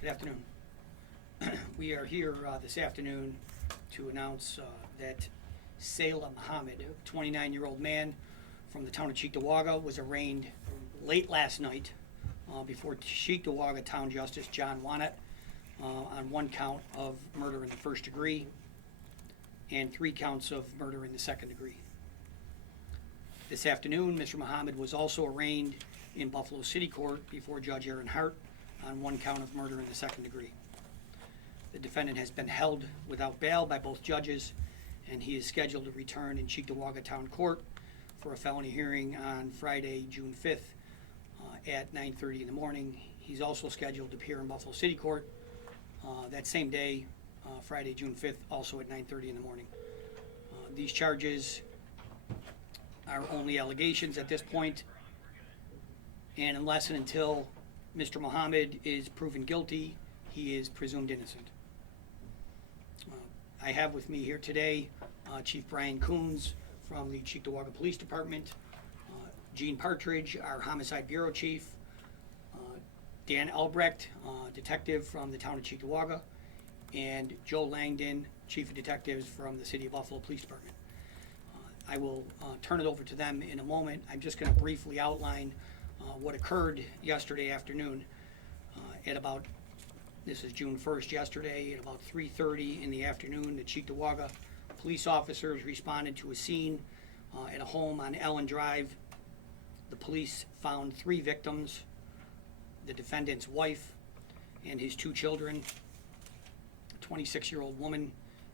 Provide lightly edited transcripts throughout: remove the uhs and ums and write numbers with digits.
Good afternoon. We are here this afternoon to announce that Saleh Muhammad, a 29-year-old man from the town of Cheektowaga, was arraigned late last night before Cheektowaga Town Justice John Wannett on one count of murder in the first degree and 3 counts of murder in the second degree. This afternoon, Mr. Muhammad was also arraigned in Buffalo City Court before Judge Aaron Hart on 1 count of murder in the second degree. The defendant has been held without bail by both judges, and he is scheduled to return in Cheektowaga Town Court for a felony hearing on Friday, June 5th at 9:30 in the morning. He's also scheduled to appear in Buffalo City Court that same day, Friday, June 5th, also at 9:30 in the morning. These charges are only allegations at this point, and unless and until Mr. Muhammad is proven guilty, he is presumed innocent. I have with me here today Chief Brian Coons from the Cheektowaga Police Department, Gene Partridge, our Homicide Bureau Chief, Dan Albrecht, Detective from the town of Cheektowaga, and Joe Langdon, Chief of Detectives from the City of Buffalo Police Department. I will turn it over to them in a moment. I'm just going to briefly outline what occurred yesterday afternoon at about, this is June 1st, yesterday, at about 3:30 in the afternoon. The Cheektowaga police officers responded to a scene at a home on Ellen Drive. The police found 3 victims, the defendant's wife and his 2 children, a 26-year-old woman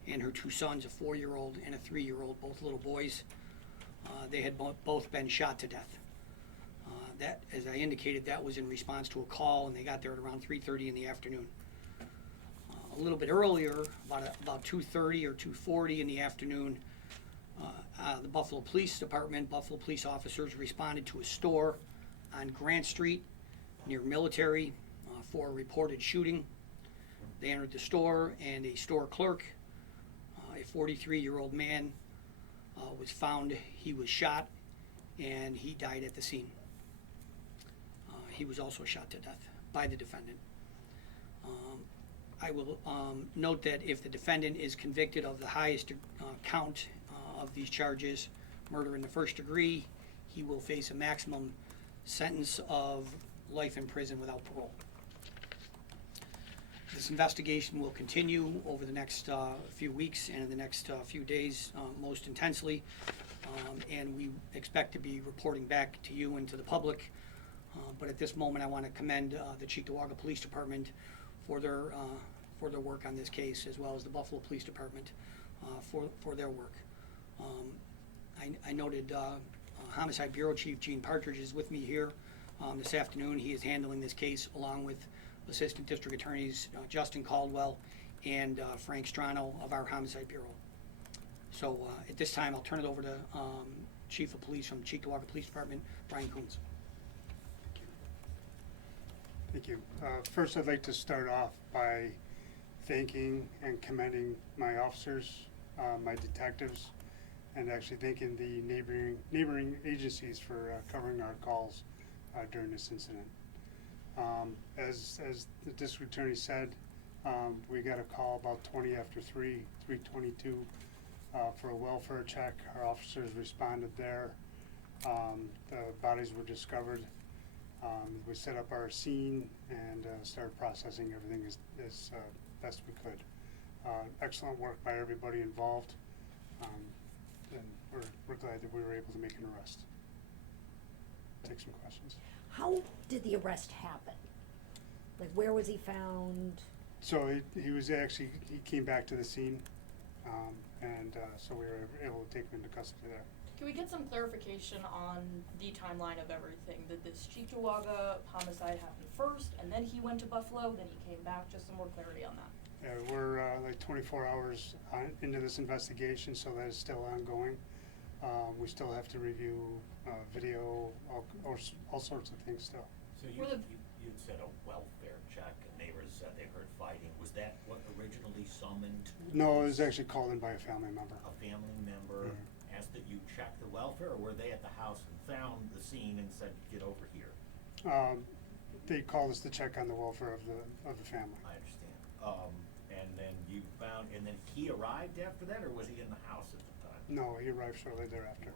and her 2 sons, a 4-year-old and a 3-year-old, both little boys. They had both been shot to death. That, as I indicated, that was in response to a call, and they got there at around 3:30 in the afternoon. A little bit earlier, about 2:30 or 2:40 in the afternoon, the Buffalo Police Department, Buffalo police officers responded to a store on Grant Street near Military for a reported shooting. They entered the store, and a store clerk, a 43-year-old man, was found. He was shot, and he died at the scene. He was also shot to death by the defendant. I will note that if the defendant is convicted of the highest count of these charges, murder in the first degree, he will face a maximum sentence of life in prison without parole. This investigation will continue over the next few weeks and in the next few days most intensely, and we expect to be reporting back to you and to the public. But at this moment, I want to commend the Cheektowaga Police Department for their work on this case, as well as the Buffalo Police Department for their work. I noted Homicide Bureau Chief Gene Partridge is with me here this afternoon. He is handling this case along with Assistant District Attorneys Justin Caldwell and Frank Strano of our Homicide Bureau. So at this time, I'll turn it over to Chief of Police from Cheektowaga Police Department, Brian Coons. Thank you. First, I'd like to start off by thanking and commending my officers, my detectives, and actually thanking the neighboring agencies for covering our calls during this incident. As the district attorney said, we got a call about 20 after 3:22 for a welfare check. Our officers responded there. The bodies were discovered. We set up our scene and started processing everything as best we could. Excellent work by everybody involved, and we're glad that we were able to make an arrest. Take some questions. How did the arrest happen? Like, where was he found? So he came back to the scene, so we were able to take him into custody there. Can we get some clarification on the timeline of everything? Did this Cheektowaga homicide happen first, and then he went to Buffalo, then he came back? Just some more clarity on that. Yeah, we're like 24 hours into this investigation, so that is still ongoing. We still have to review video, all sorts of things still. So you'd said a welfare check, and neighbors said they heard fighting. Was that what originally summoned? No, it was actually called in by a family member. A family member asked that you check the welfare, or were they at the house and found the scene and said, get over here? they called us to check on the welfare of the family. I understand. And then you found, and then he arrived after that, or was he in the house at the time? No, he arrived shortly thereafter.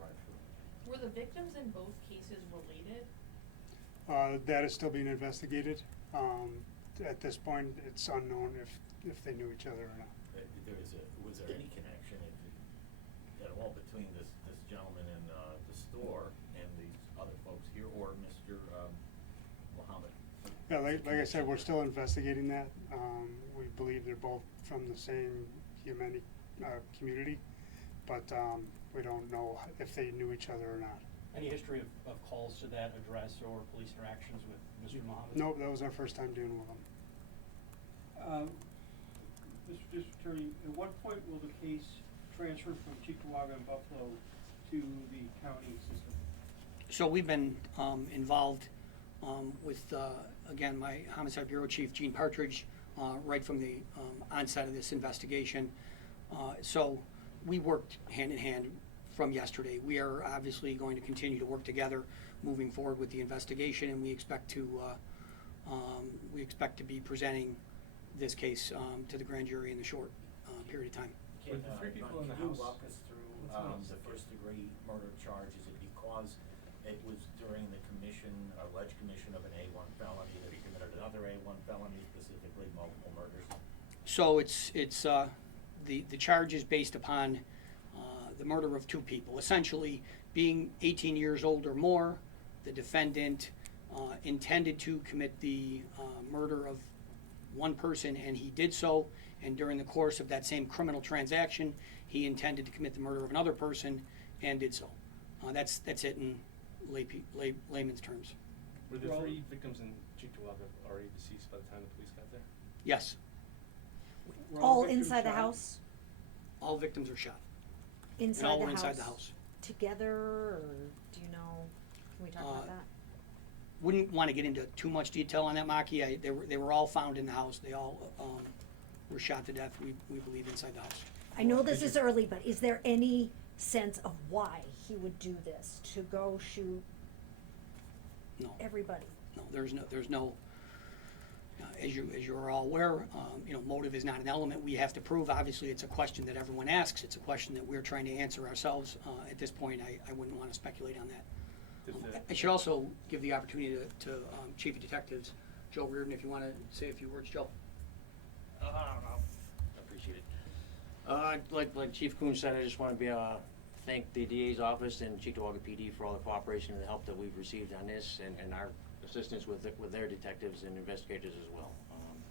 Were the victims in both cases related? That is still being investigated. At this point, it's unknown if they knew each other or not. Was there any connection at all between this gentleman in the store and these other folks here, or Mr. Muhammad? Yeah, like I said, we're still investigating that. We believe they're both from the same community, but we don't know if they knew each other or not. Any history of calls to that address or police interactions with Mr. Mohammed? Nope, that was our first time dealing with them. Mr. District Attorney, at what point will the case transfer from Cheektowaga and Buffalo to the county system? So we've been involved with, again, my Homicide Bureau Chief, Gene Partridge, right from the onset of this investigation. So we worked hand in hand from yesterday. We are obviously going to continue to work together moving forward with the investigation, and we expect to be presenting this case to the grand jury in the short period of time. Can the three people Ron, in the can you house- walk us through the first-degree murder charge? Is it because it was during the alleged commission of an A1 felony that he committed another A1 felony, specifically multiple murders? So it's the charge is based upon the murder of two people. Essentially, being 18 years old or more, the defendant intended to commit the murder of one person, and he did so. And during the course of that same criminal transaction, he intended to commit the murder of another person and did so. That's it in layman's terms. Were the Well- three victims in Cheektowaga already deceased by the time the police got there? Yes, Were All victims inside the shot? house? all victims are shot. Inside And all the were house? inside the house. Together, or do you know, can we talk about that? Wouldn't want to get into too much detail on that, Maki. They were all found in the house. They all were shot to death, we believe, inside the house. I know this is early, but is there any sense of why he would do this, to go shoot No, everybody? no, there's no, as you're all aware, motive is not an element we have to prove. Obviously, it's a question that everyone asks. It's a question that we're trying to answer ourselves. At this point, I wouldn't want to speculate on that. I should also give the opportunity to Chief of Detectives, Joe Reardon, if you want to say a few words, Joe. I appreciate it. Like Chief Coon said, I just want to thank the DA's office and Cheektowaga PD for all the cooperation and the help that we've received on this, and our assistance with their detectives and investigators as well.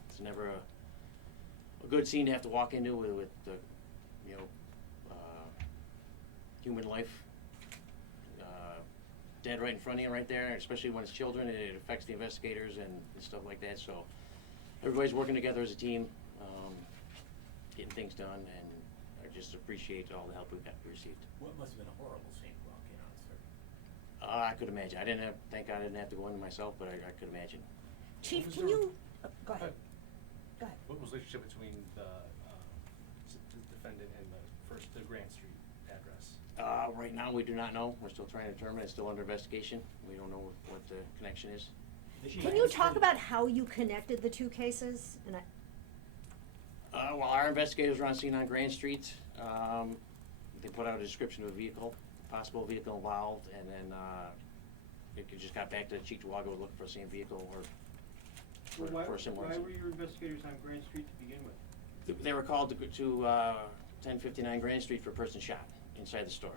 It's never a good scene to have to walk into with the human life dead right in front of you, right there, especially when it's children. It affects the investigators and stuff like that. So everybody's working together as a team, getting things done, and I just appreciate all the help we received. What must have been a horrible scene to walk in on, sir? I could imagine. Thank God I didn't have to go in myself, but I could imagine. Chief, was can there- you, go ahead, go ahead. What was the relationship between the defendant and the Grant Street address? Right now, we do not know. We're still trying to determine. It's still under investigation. We don't know what the connection is. Can you talk about how you connected the two cases? And Well, our investigators were on scene on Grand Street. They put out a description of a vehicle, possible vehicle involved, and then it just got back to Cheektowaga looking for the same vehicle or for a similar Why incident. were your investigators on Grant Street to begin with? They were called to 1059 Grand Street for a person shot inside the store.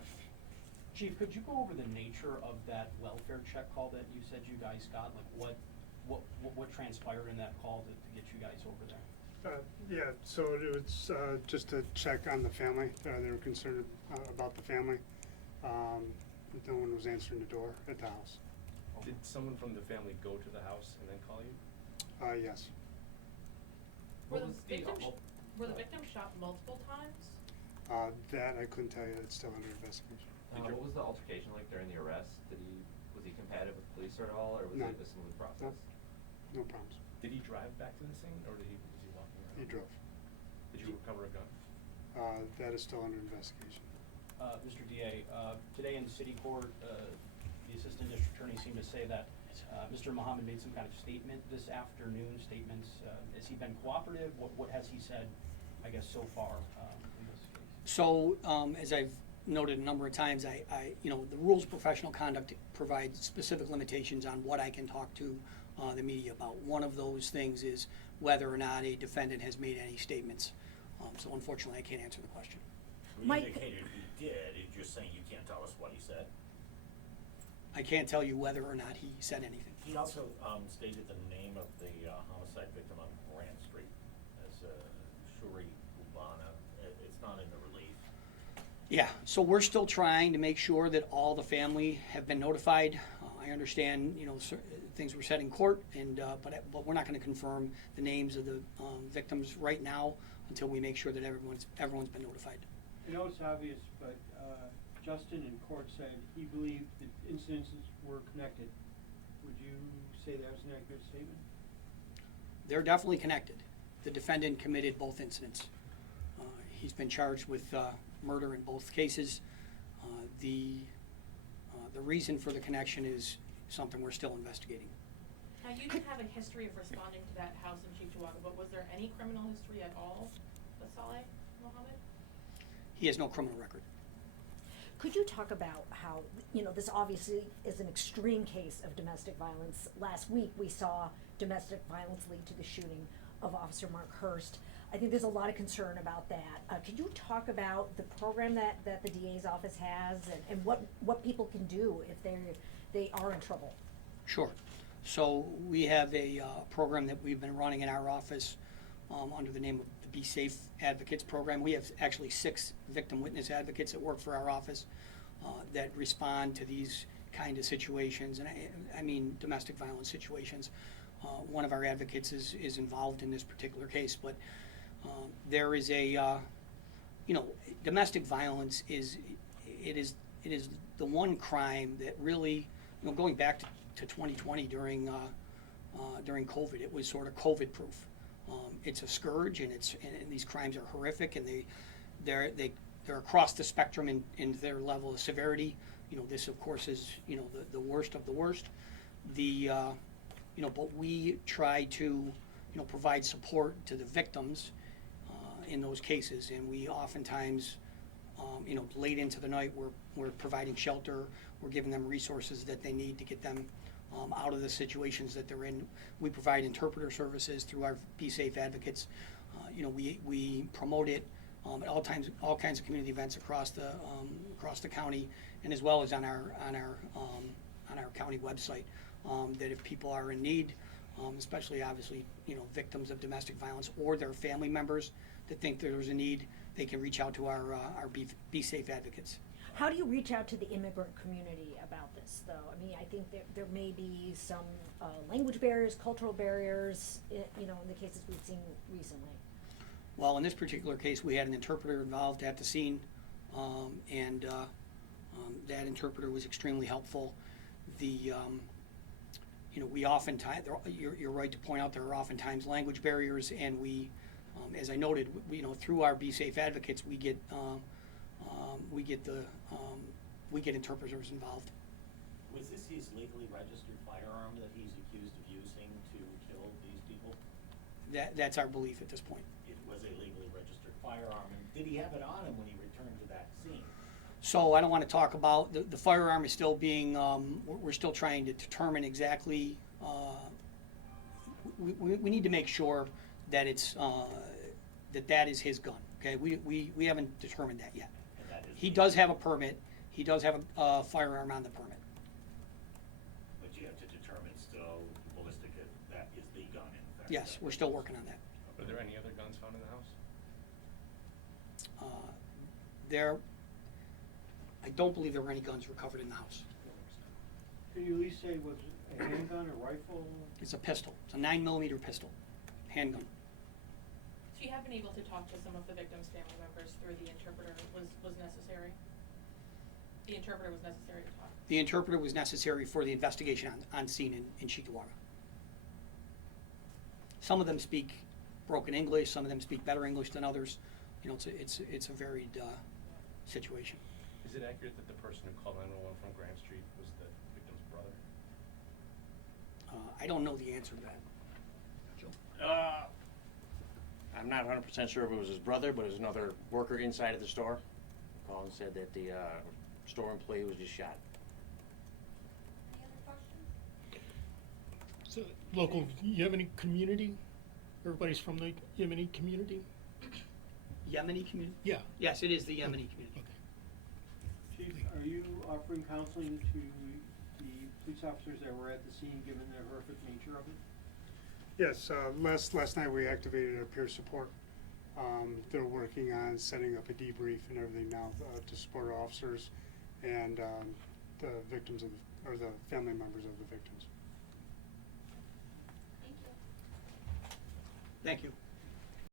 Chief, could you go over the nature of that welfare check call that you said you guys got? Like what transpired in that call to get you guys over there? Yeah, so it was just to check on the family. They were concerned about the family. No one was answering the door at the house. Did someone from the family go to the house and then call you? Yes. Were What the was the victims shot multiple times? That I couldn't tell you. It's still under investigation. What was the altercation like during the arrest? Was he combative with police at all, or was No. it a smooth process? No problems. Did he drive back to the scene, or was he walking around? He drove. Did you recover a gun? That is still under investigation. Mr. DA, today in the city court, the assistant district attorney seemed to say that Mr. Muhammad made some kind of statement this afternoon, has he been cooperative? What has he said, I guess, so far in this case? So, as I've noted a number of times, the rules of professional conduct provide specific limitations on what I can talk to the media about. One of those things is whether or not a defendant has made any statements. So unfortunately, I can't answer the question. You Mike- indicated he did, you're just saying you can't tell us what he said. I can't tell you whether or not he said anything. He also stated the name of the homicide victim on Grant Street as Shuri Ubana. It's not in the release. Yeah, so we're still trying to make sure that all the family have been notified. I understand, things were said in court, but we're not going to confirm the names of the victims right now until we make sure that everyone's been notified. I know it's obvious, but Justin in court said he believed that incidences were connected. Would you say that was an accurate statement? They're definitely connected. The defendant committed both incidents. He's been charged with murder in both cases. The reason for the connection is something we're still investigating. Now, you didn't have a history of responding to that house in Cheektowaga, but was there any criminal history at all with Saleh Mohammed? He has no criminal record. Could you talk about how, this obviously is an extreme case of domestic violence. Last week, we saw domestic violence lead to the shooting of Officer Mark Hurst. I think there's a lot of concern about that. Could you talk about the program that the DA's office has and what people can do if they are in trouble? Sure. So we have a program that we've been running in our office under the name of the Be Safe Advocates Program. We have actually 6 victim witness advocates that work for our office that respond to these kind of situations, and I mean domestic violence situations. One of our advocates is involved in this particular case, but there is domestic violence is the one crime that really, going back to 2020 during COVID, it was sort of COVID proof. It's a scourge, and these crimes are horrific, and they're across the spectrum in their level of severity. This of course is the worst of the worst. But we try to provide support to the victims in those cases, and we oftentimes late into the night we're providing shelter. We're giving them resources that they need to get them out of the situations that they're in. We provide interpreter services through our Be Safe Advocates. We promote it at all kinds of community events across the county, and as well as on our county website. That if people are in need, especially obviously victims of domestic violence or their family members that think there's a need, they can reach out to our Be Safe Advocates. How do you reach out to the immigrant community about this, though? I mean, I think there may be some language barriers, cultural barriers, in the cases we've seen recently. Well, in this particular case, we had an interpreter involved at the scene, and that interpreter was extremely helpful. We oftentimes, you're right to point out, there are oftentimes language barriers, and we, as I noted, through our Be Safe Advocates, we get interpreters involved. Was this his legally registered firearm that he's accused of using to kill these people? That's our belief at this point. It was a legally registered firearm, and did he have it on him when he returned to that scene? So I don't want to talk about, the firearm is still being, we're still trying to determine exactly, we need to make sure that it's, that is his gun, okay? We haven't determined that yet. And that is He does have a permit, he does have a firearm on the permit. But you have to determine still ballistic that is the gun in fact. Yes, we're still working on that. Were there any other guns found in the house? I don't believe there were any guns recovered in the house. Can you at least say was it a handgun, a rifle? It's a pistol, it's a 9mm pistol, handgun. So you have been able to talk to some of the victims' family members through the interpreter, was necessary? The interpreter was necessary to talk? The interpreter was necessary for the investigation on scene in Cheektowaga. Some of them speak broken English, some of them speak better English than others. It's a varied situation. Is it accurate that the person who called 911 from Grant Street was the victim's brother? I don't know the answer to that. Joe? I'm not 100% sure if it was his brother, but it was another worker inside of the store. Called and said that the store employee was just shot. Any other questions? So, local Yemeni community? Everybody's from the Yemeni community? Yemeni community? Yeah. Yes, it is the Yemeni community. Okay. Chief, are you offering counseling to the police officers that were at the scene, given the horrific nature of it? Yes, last night we activated a peer support. They're working on setting up a debrief and everything now to support our officers and the victims or the family members of the victims. Thank you. Thank you.